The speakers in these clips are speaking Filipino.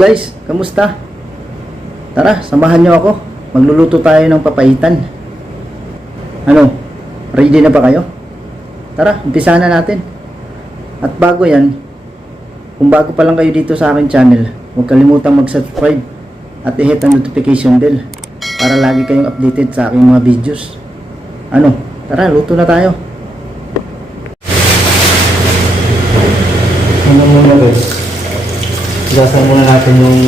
guys, kamusta? Tara, samahan nyo ako. Magluluto tayo ng papaitan. Ano? Ready na ba kayo? Tara, umpisa na natin. At bago yan, kung bago pa lang kayo dito sa aking channel, huwag kalimutang mag-subscribe at i-hit ang notification bell para lagi kayong updated sa aking mga videos. Ano? Tara, luto na tayo. Ano muna guys? Igasan muna natin yung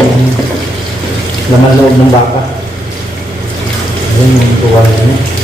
laman loob ng baka. Ayan yung tuwa niya.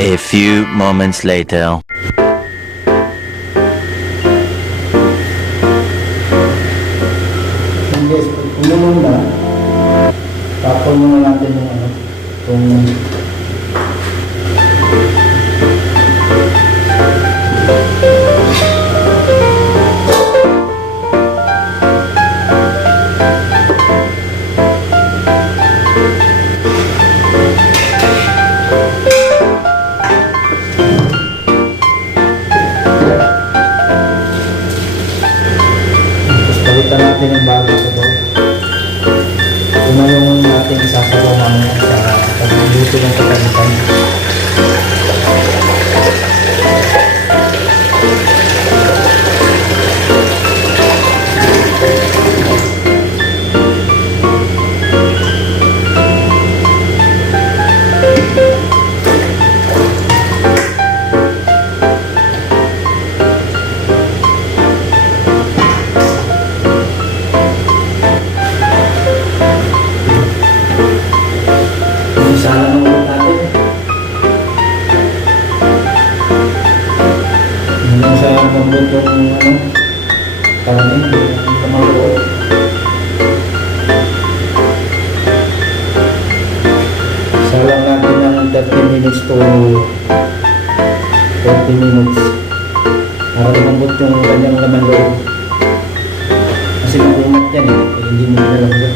A few moments later. Guys, puno muna. Tapon muna natin yung ano, yung natin ang bago sa bawang. Ito na yung natin isasabaw mamaya sa pagluluto ng papaitan. Yung ano, karne, yung kamalo. Salang natin ng 30 minutes to 40 minutes para lumambot yung kanyang laman loob. Kasi makunat yan eh, kaya hindi mo nalambot.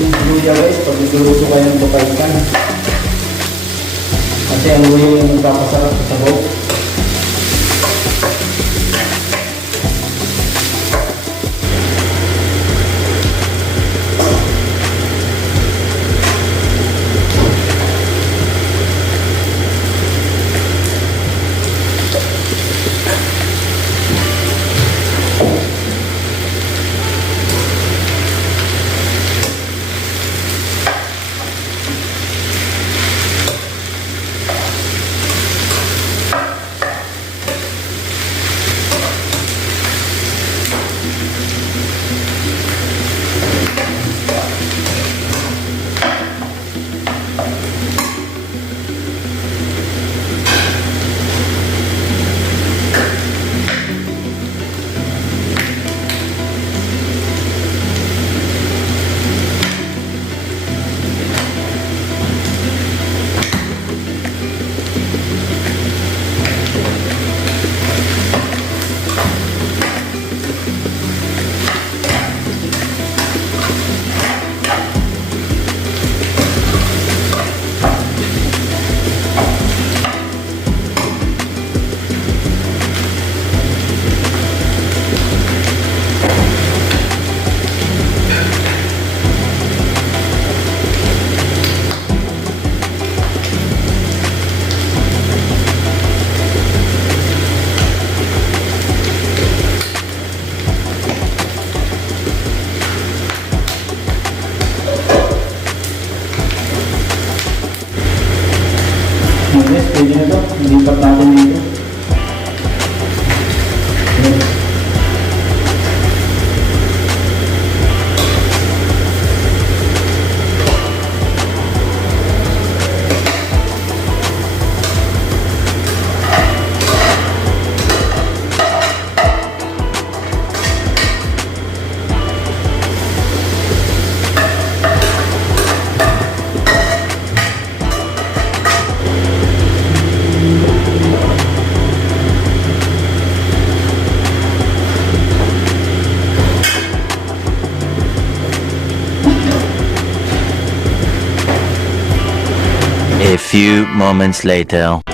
luya guys pag nagluluto kayo ng papaitan. Kasi ang luya yung nagpapasarap sa sabaw. Yes, pwede na to. Lipat natin dito. A few moments later.